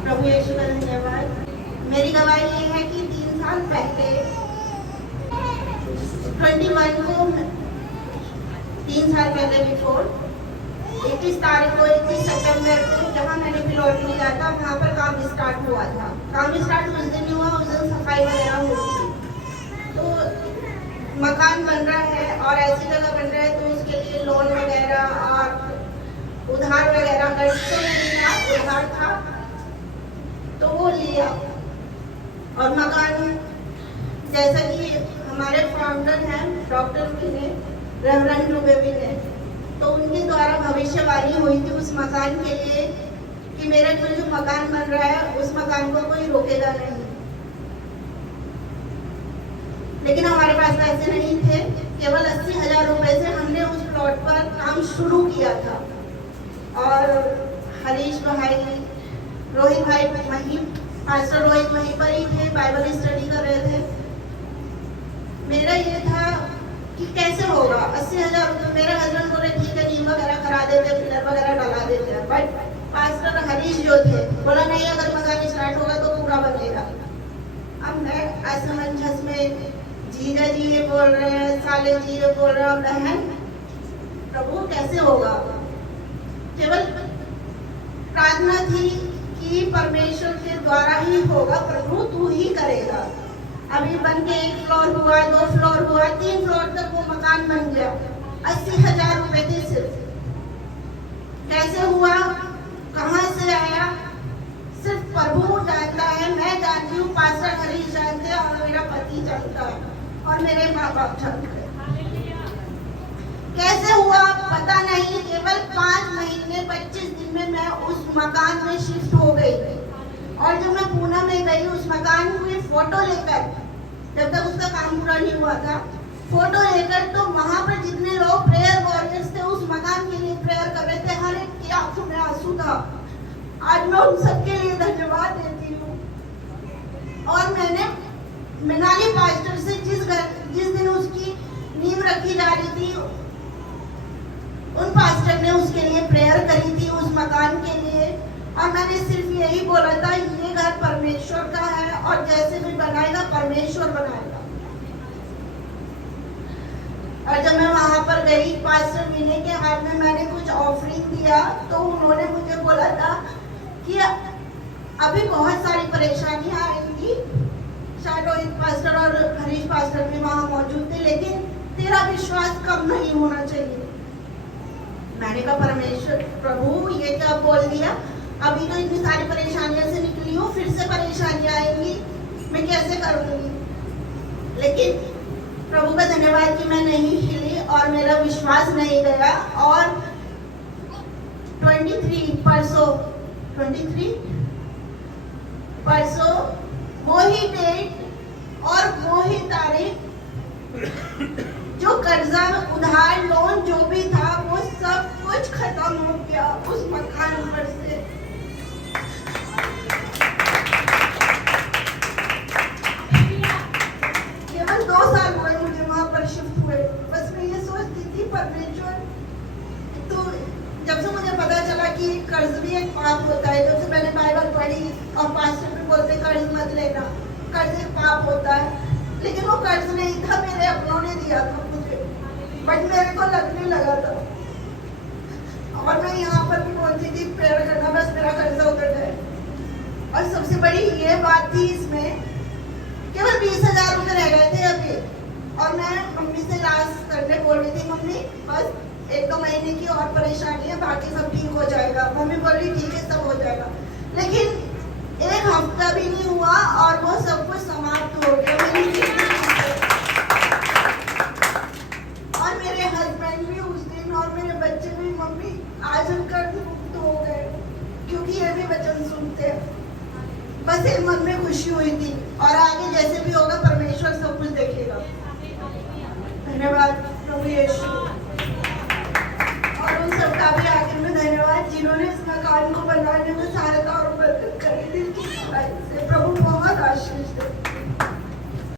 प्रभु यीशु का धन्यवाद। मेरी गवाही ये है कि 3 साल पहले 21 को 3 साल पहले बिफोर 21 तारीख को 21 सितंबर को जहाँ मैंने प्लॉट लिया था वहाँ पर काम स्टार्ट हुआ था। काम स्टार्ट उस दिन हुआ, उस दिन सफाई वगैरह हुई थी। तो मकान बन रहा है और ऐसी जगह बन रहा है तो उसके लिए लोन वगैरह और उधार वगैरह कर्ज तो नहीं था, उधार था तो वो लिया। और मकान जैसा कि हमारे फाउंडर हैं डॉक्टर भी ने रेवरेंड रुबे भी ने, तो उनके द्वारा भविष्यवाणी हुई थी उस मकान के लिए कि मेरा जो मकान बन रहा है उस मकान को कोई रोकेगा नहीं। लेकिन हमारे पास पैसे नहीं थे, केवल 80,000 रुपए से हमने उस प्लॉट पर काम शुरू किया था। और हरीश भाई, रोहित भाई वहीं, पास्टर रोहित वहीं पर ही थे, बाइबल स्टडी कर रहे थे। मेरा ये था कि कैसे होगा 80,000 रुपये। मेरे हस्बैंड बोले ठीक है नींव वगैरह करा देते, पिलर वगैरह डला देते हैं, बट पास्टर हरीश जो थे बोला नहीं, अगर मकान स्टार्ट होगा तो पूरा बनेगा। अब मैं असमंजस में, जीजा जी ये बोल रहे हैं, साले जी ये बोल रहे हैं, बहन प्रभु कैसे होगा। केवल प्रार्थना थी कि परमेश्वर के द्वारा ही होगा, प्रभु तू ही करेगा। अभी बन के 1 फ्लोर हुआ, 2 फ्लोर हुआ, 3 फ्लोर तक वो मकान बन गया। 80,000 रुपए थे सिर्फ। कैसे हुआ, कहाँ से आया, सिर्फ प्रभु जानता है। मैं जानती हूँ, पास्टर हरीश जानते हैं और मेरा पति जानता है और मेरे माँ बाप जानते हैं। कैसे हुआ पता नहीं, केवल 5 महीने 25 दिन में मैं उस मकान में शिफ्ट हो गई। और जब मैं पूना में गई उस मकान की फोटो लेकर, जब तक उसका काम पूरा नहीं हुआ था, फोटो लेकर, तो वहां पर जितने लोग प्रेयर वॉरियर्स थे उस मकान के लिए प्रेयर कर रहे थे, हर एक की आंखों में आंसू था। आज मैं उन सबके लिए धन्यवाद देती हूँ। और मैंने मनाली पास्टर से जिस दिन उसकी नींव रखी जा रही थी, उन पास्टर ने उसके लिए प्रेयर करी थी उस मकान के लिए। और मैंने सिर्फ यही बोला था, ये घर परमेश्वर का है और जैसे भी बनाएगा परमेश्वर बनाएगा। और जब मैं वहां पर गई, पास्टर विनय के हाथ में मैंने कुछ ऑफरिंग दिया, तो उन्होंने मुझे बोला था कि अभी बहुत सारी परेशानियां आएंगी। शायद रोहित पास्टर और हरीश पास्टर भी वहां मौजूद थे, लेकिन तेरा विश्वास कम नहीं होना चाहिए। मैंने कहा परमेश्वर प्रभु ये क्या बोल दिया, अभी तो इतनी सारी परेशानियों से निकली हूँ, फिर से परेशानियां आएंगी, मैं कैसे करूंगी। लेकिन प्रभु का धन्यवाद कि मैं नहीं हिली और मेरा विश्वास नहीं गया। और 23 परसों वो ही डेट और वो ही तारीख, जो कर्जा उधार लोन जो भी था वो सब कुछ खत्म हो गया उस मकान पर से। केवल 2 साल हुए मुझे वहां पर शिफ्ट हुए। बस मैं ये सोचती थी परमेश्वर, तो जब से मुझे पता चला कि कर्ज भी एक पाप होता है, जब से मैंने बाइबल पढ़ी और पास्टर भी बोलते कर्ज मत लेना, कर्ज एक पाप होता है। लेकिन वो कर्ज नहीं था, मेरे अपनों ने दिया था मुझे, बट मेरे को लगने लगा था। और मैं यहाँ पर भी बोलती थी प्रेयर करना, बस मेरा कर्जा उतर जाए। और सबसे बड़ी ये बात थी इसमें, केवल 20,000 रुपये रह गए थे अभी। और मैं मम्मी से लास्ट करने बोल रही थी, मम्मी बस 1-2 महीने की और परेशानी है, बाकी सब ठीक हो जाएगा। मम्मी बोल रही ठीक है सब हो जाएगा। लेकिन 1 हफ्ता भी नहीं हुआ और वो सब कुछ समाप्त हो गया। और मेरे हस्बैंड भी उस दिन और मेरे बच्चे भी, मम्मी आज हम कर्ज मुक्त हो गए, क्योंकि ये भी वचन सुनते हैं। बस एक मन में खुशी हुई थी और आगे जैसे भी होगा परमेश्वर सब कुछ देखेगा। धन्यवाद।